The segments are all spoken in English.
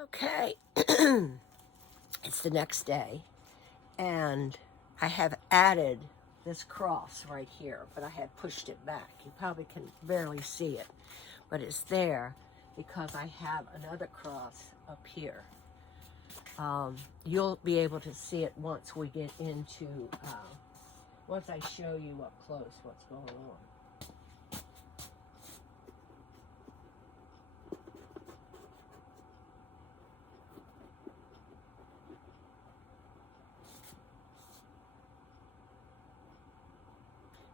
Okay, it's the next day, and I have added this cross right here, but I had pushed it back. You probably can barely see it, but it's there because I have another cross up here. You'll be able to see it once we get into, once I show you up close what's going on.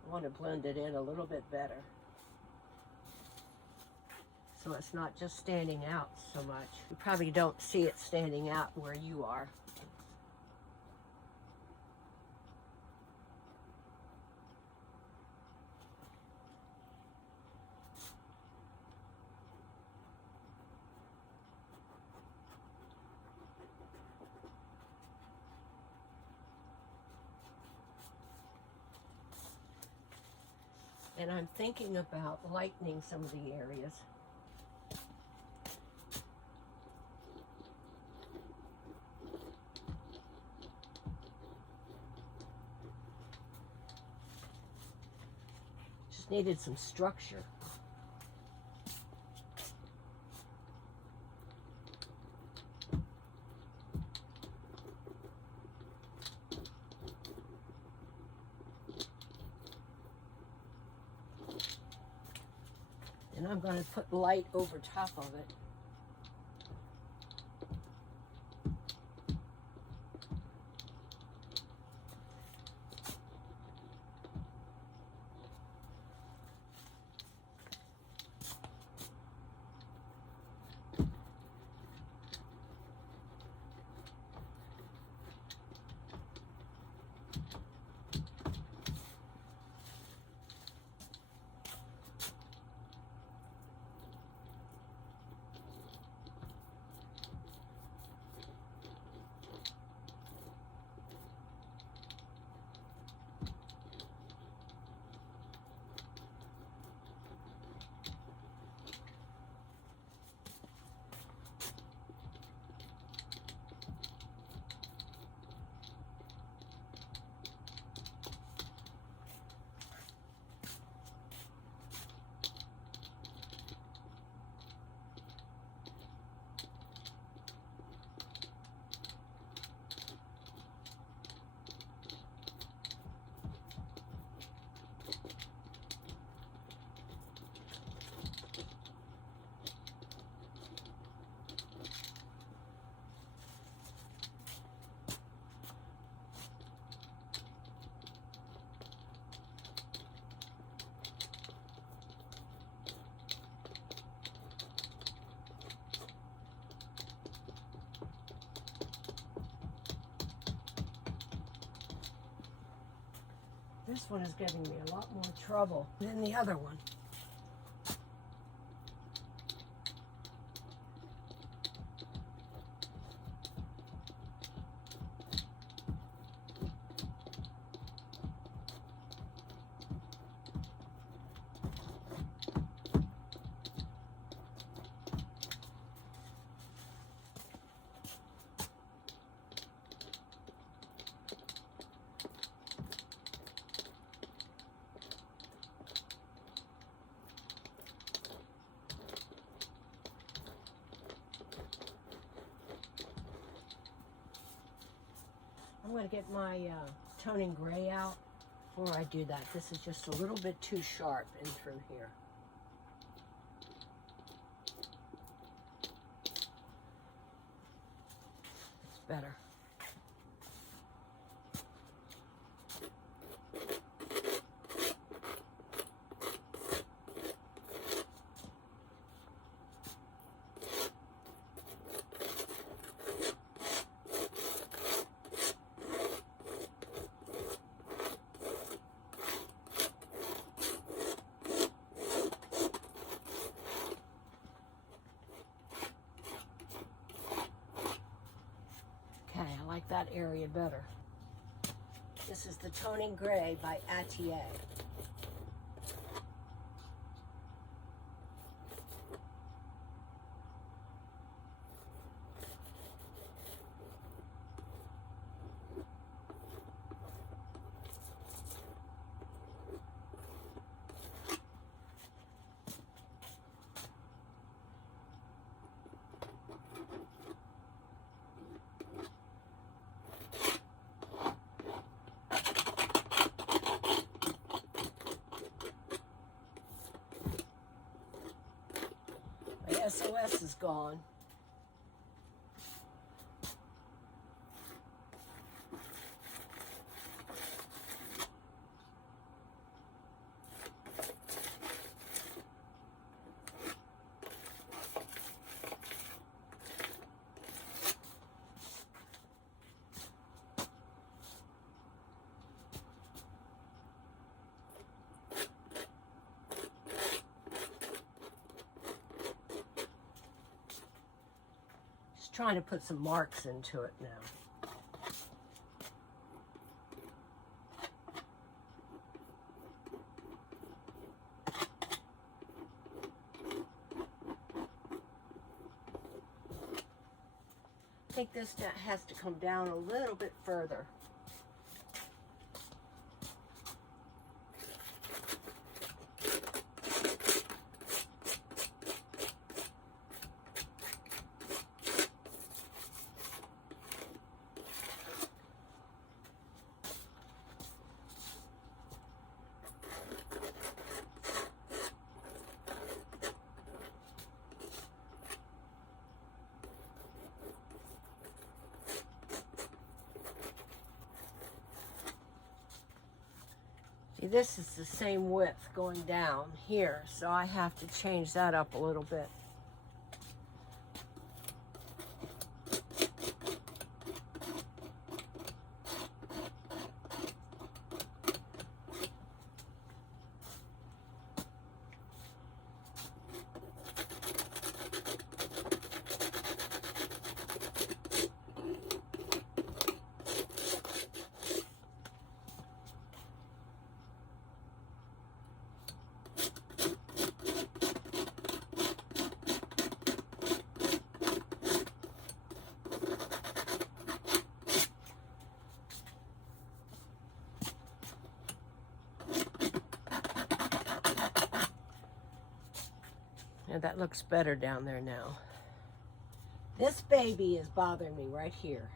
I want to blend it in a little bit better, so it's not just standing out so much. You probably don't see it standing out where you are. And I'm thinking about lightening some of the areas. Just needed some structure. And I'm going to put light over top of it. This one is giving me a lot more trouble than the other one. I'm going to get my toning gray out before I do that. This is just a little bit too sharp in through here. It's better. Okay, I like that area better. This is the Toning Gray by Atelier. SOS is gone. Trying to put some marks into it now. I think this has to come down a little bit further. This is the same width going down here, so I have to change that up a little bit. And that looks better down there now. This baby is bothering me right here.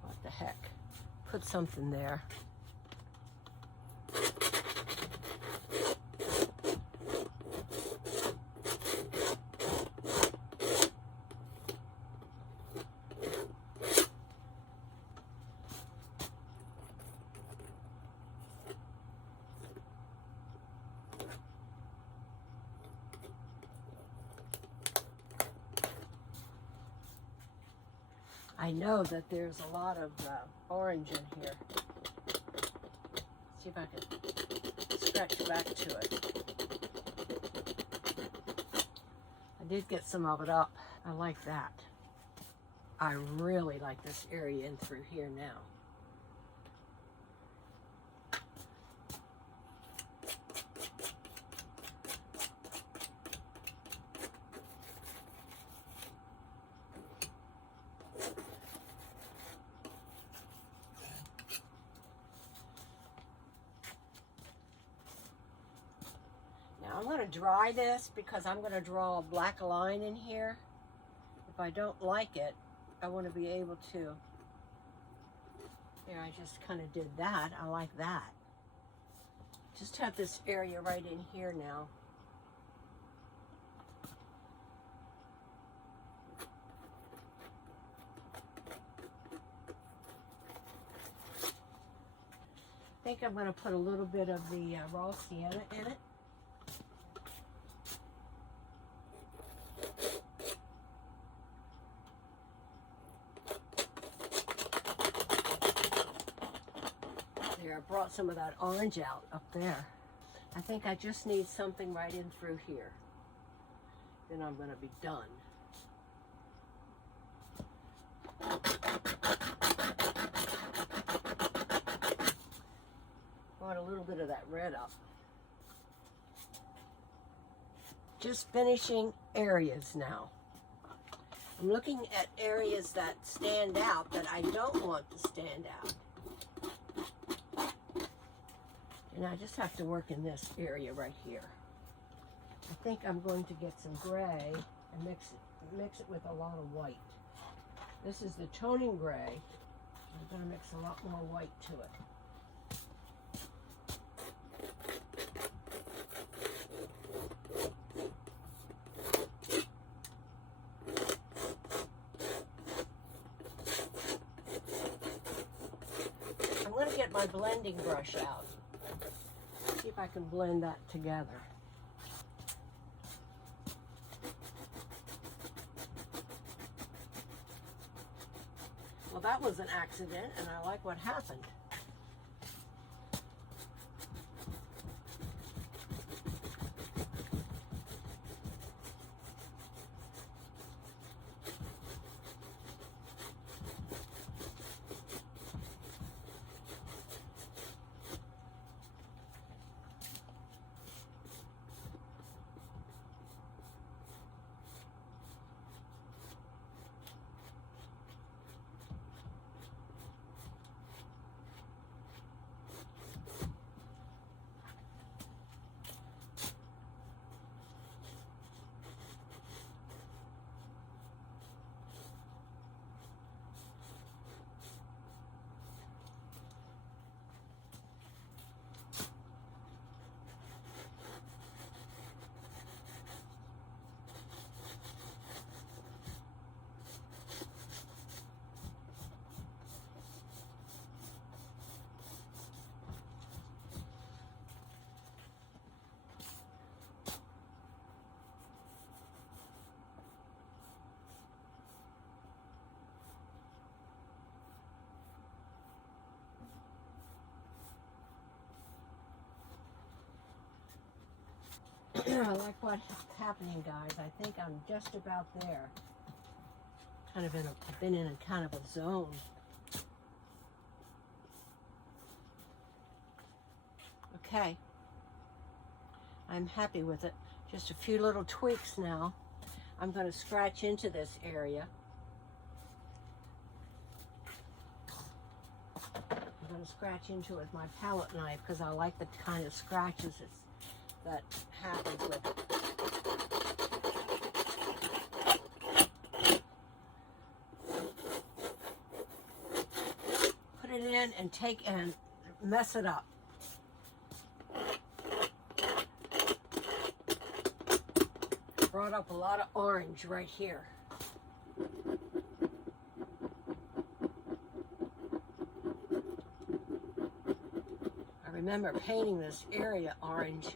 What the heck? Put something there. I know that there's a lot of orange in here. See if I can scratch back to it. I did get some of it up. I like that. I really like this area in through here now. I'm going to dry this because I'm going to draw a black line in here. If I don't like it, I want to be able to. There, I just kind of did that. I like that. Just have this area right in here now. I think I'm going to put a little bit of the raw sienna in it. I brought some of that orange out up there. I think I just need something right in through here. Then I'm going to be done. Brought a little bit of that red up. Just finishing areas now. I'm looking at areas that stand out that I don't want to stand out. And I just have to work in this area right here. I think I'm going to get some gray and mix it with a lot of white. This is the toning gray. I'm going to mix a lot more white to it. my blending brush out. See if I can blend that together. Well, that was an accident, and I like what happened. I like what's happening, guys. I think I'm just about there. Kind of been in a kind of a zone. Okay. I'm happy with it. Just a few little tweaks now. I'm going to scratch into this area. I'm going to scratch into it with my palette knife because I like the kind of scratches that happens with it. Put it in and mess it up. Brought up a lot of orange right here. I remember painting this area orange.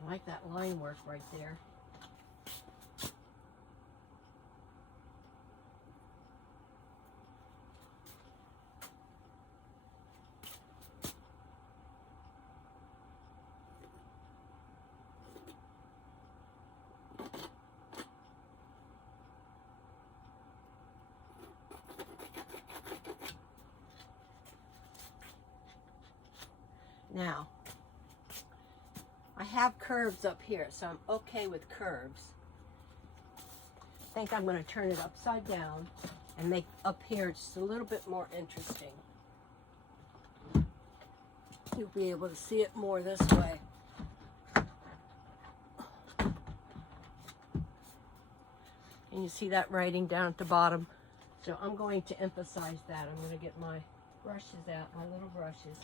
I like that line work right there. Now, I have curves up here, so I'm okay with curves. I think I'm going to turn it upside down and make up here just a little bit more interesting. You'll be able to see it more this way. And you see that writing down at the bottom. So I'm going to emphasize that. I'm going to get my brushes out, my little brushes.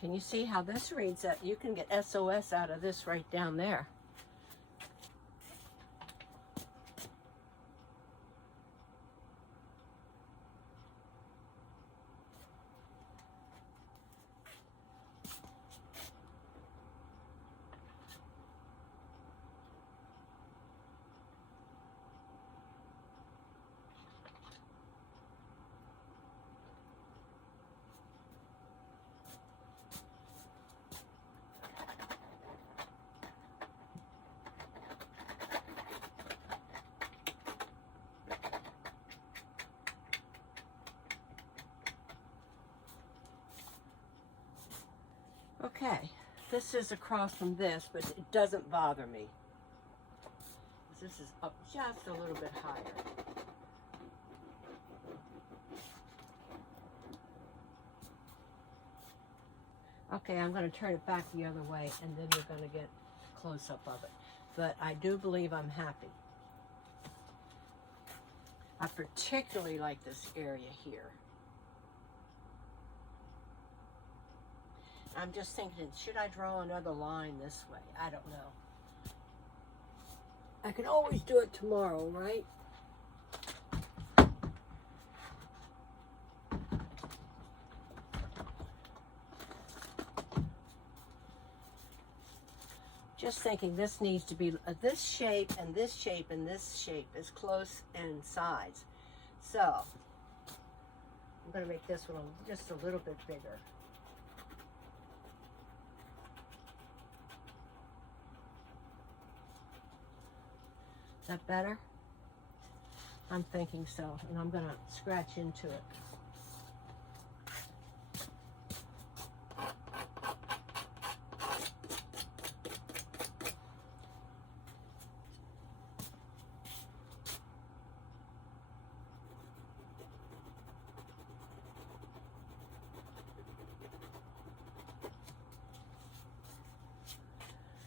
Can you see how this reads that? You can get SOS out of this right down there. Okay, this is across from this, but it doesn't bother me. This is up just a little bit higher. Okay, I'm going to turn it back the other way, and then you're going to get a close-up of it. But I do believe I'm happy. I particularly like this area here. I'm just thinking, should I draw another line this way? I don't know. I can always do it tomorrow, right? Just thinking this needs to be this shape and this shape and this shape is close in size. So I'm going to make this one just a little bit bigger. Is that better? I'm thinking so, and I'm going to scratch into it.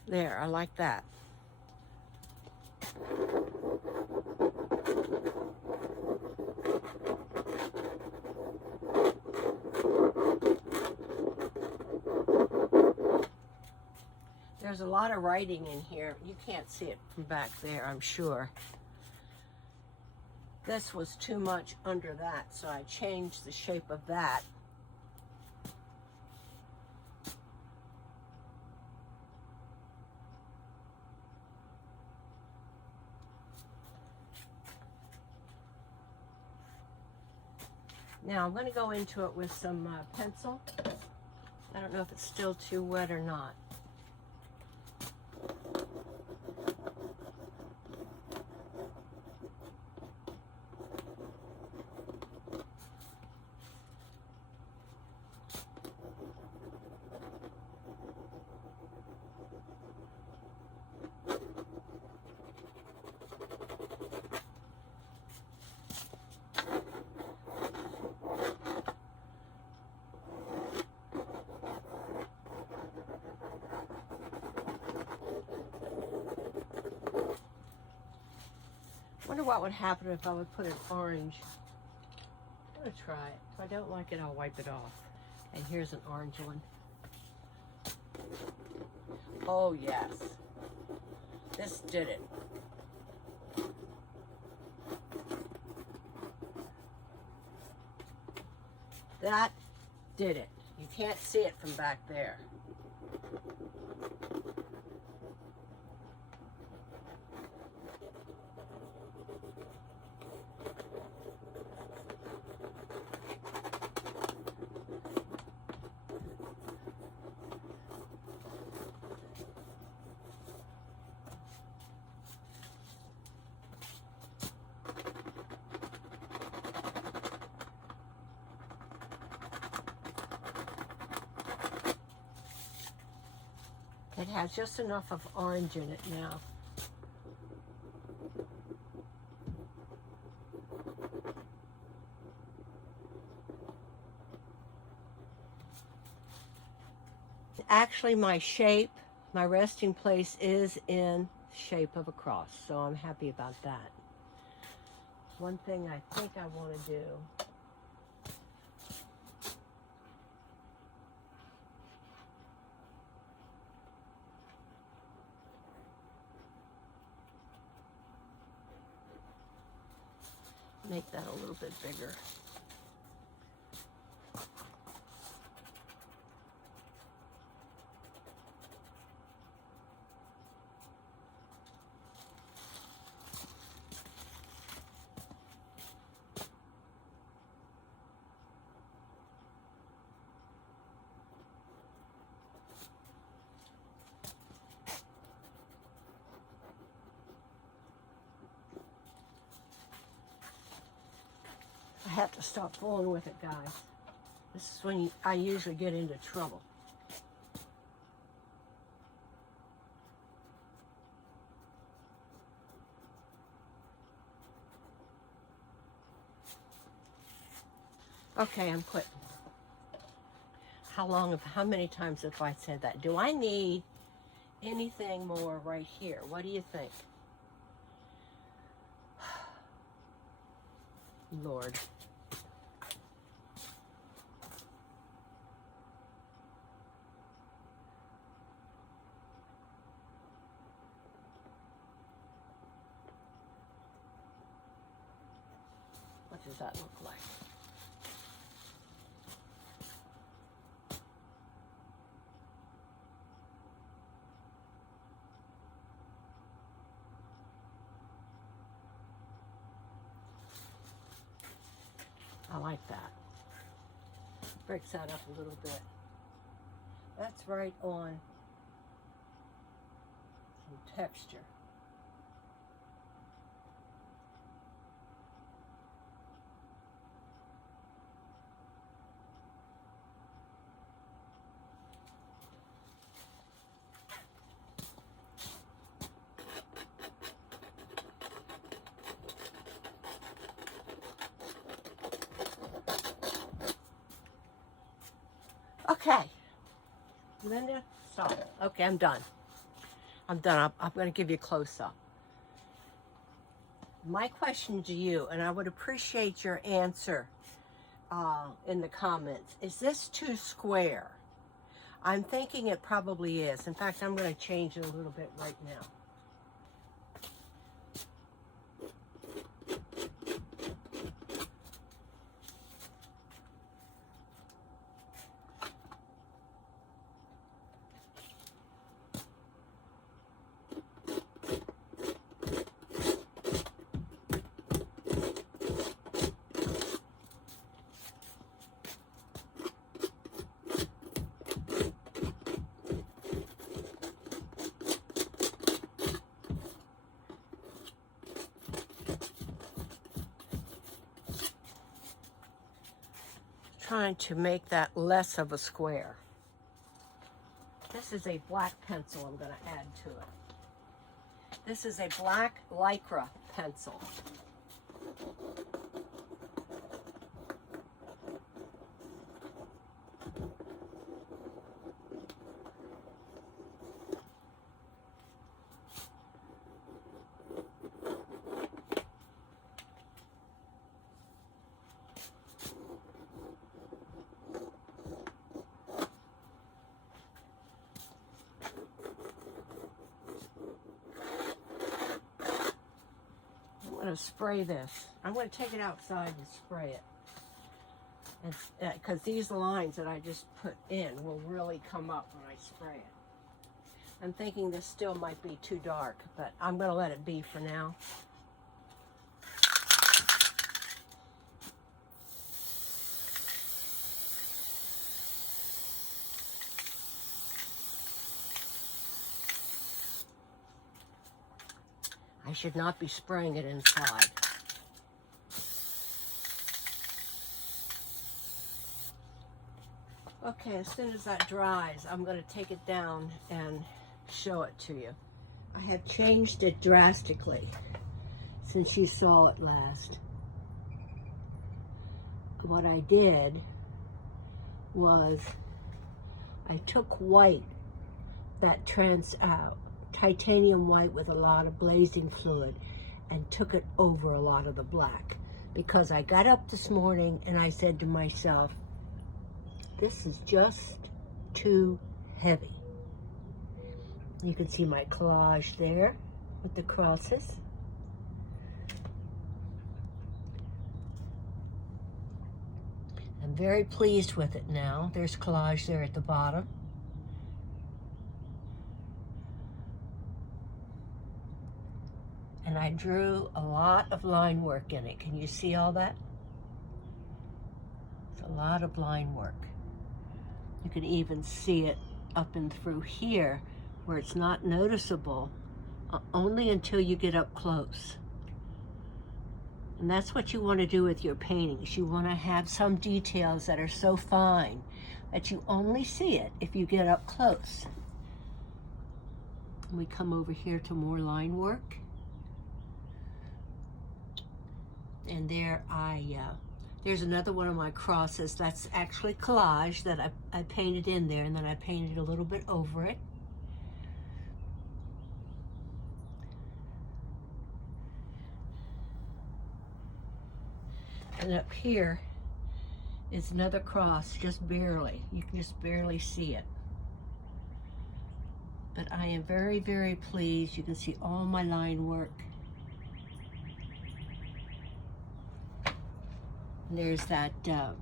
There, I like that. There's a lot of writing in here. You can't see it from back there, I'm sure. This was too much under that, so I changed the shape of that. Now I'm going to go into it with some pencil. I don't know if it's still too wet or not. I wonder what would happen if I would put an orange. I'm going to try it. If I don't like it, I'll wipe it off. And here's an orange one. Oh, yes. This did it. That did it. You can't see it from back there. It has just enough of orange in it now. Actually, my shape, my resting place is in shape of a cross, so I'm happy about that. One thing I think I want to do . Make that a little bit bigger. I have to stop fooling with it, guys. This is when I usually get into trouble. Okay, I'm quitting. How many times have I said that? Do I need anything more right here? What do you think? Lord. What does that look like? I like that. Breaks that up a little bit. That's right on some texture. Okay. Linda, stop. Okay, I'm done. I'm done. I'm going to give you a close-up. My question to you, and I would appreciate your answer in the comments, is this too square? I'm thinking it probably is. In fact, I'm going to change it a little bit right now. Trying to make that less of a square. This is a black pencil I'm going to add to it. This is a black lycra pencil. I'm going to spray this. I'm going to take it outside and spray it. And because these lines that I just put in will really come up when I spray it. I'm thinking this still might be too dark, but I'm going to let it be for now. I should not be spraying it inside. Okay, as soon as that dries, I'm going to take it down and show it to you. I have changed it drastically since you saw it last. What I did was I took white, that titanium white with a lot of blazing fluid, and took it over a lot of the black, because I got up this morning and I said to myself, this is just too heavy. You can see my collage there with the crosses. I'm very pleased with it now. There's collage there at the bottom. And I drew a lot of line work in it. Can you see all that? It's a lot of line work. You can even see it up and through here where it's not noticeable only until you get up close. And that's what you want to do with your paintings. You want to have some details that are so fine that you only see it if you get up close. And we come over here to more line work. And there I There's another one of my crosses that's actually collage that I painted in there, and then I painted a little bit over it. And up here is another cross, just barely. You can just barely see it. But I am very, very pleased. You can see all my line work. And there's that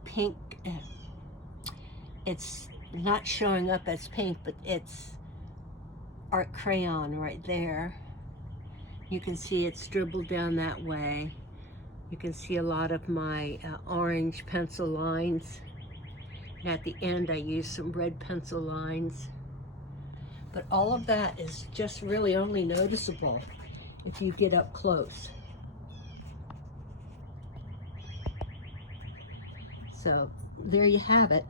pink. It's not showing up as pink, but it's art crayon right there. You can see it's dribbled down that way. You can see a lot of my orange pencil lines. And at the end, I used some red pencil lines. But all of that is just really only noticeable if you get up close. So there you have it.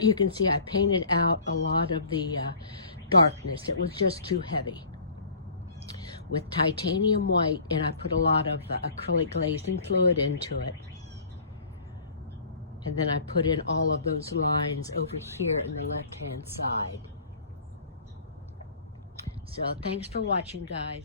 You can see I painted out a lot of the darkness. It was just too heavy. With titanium white, and I put a lot of acrylic glazing fluid into it. And then I put in all of those lines over here in the left-hand side. So thanks for watching, guys.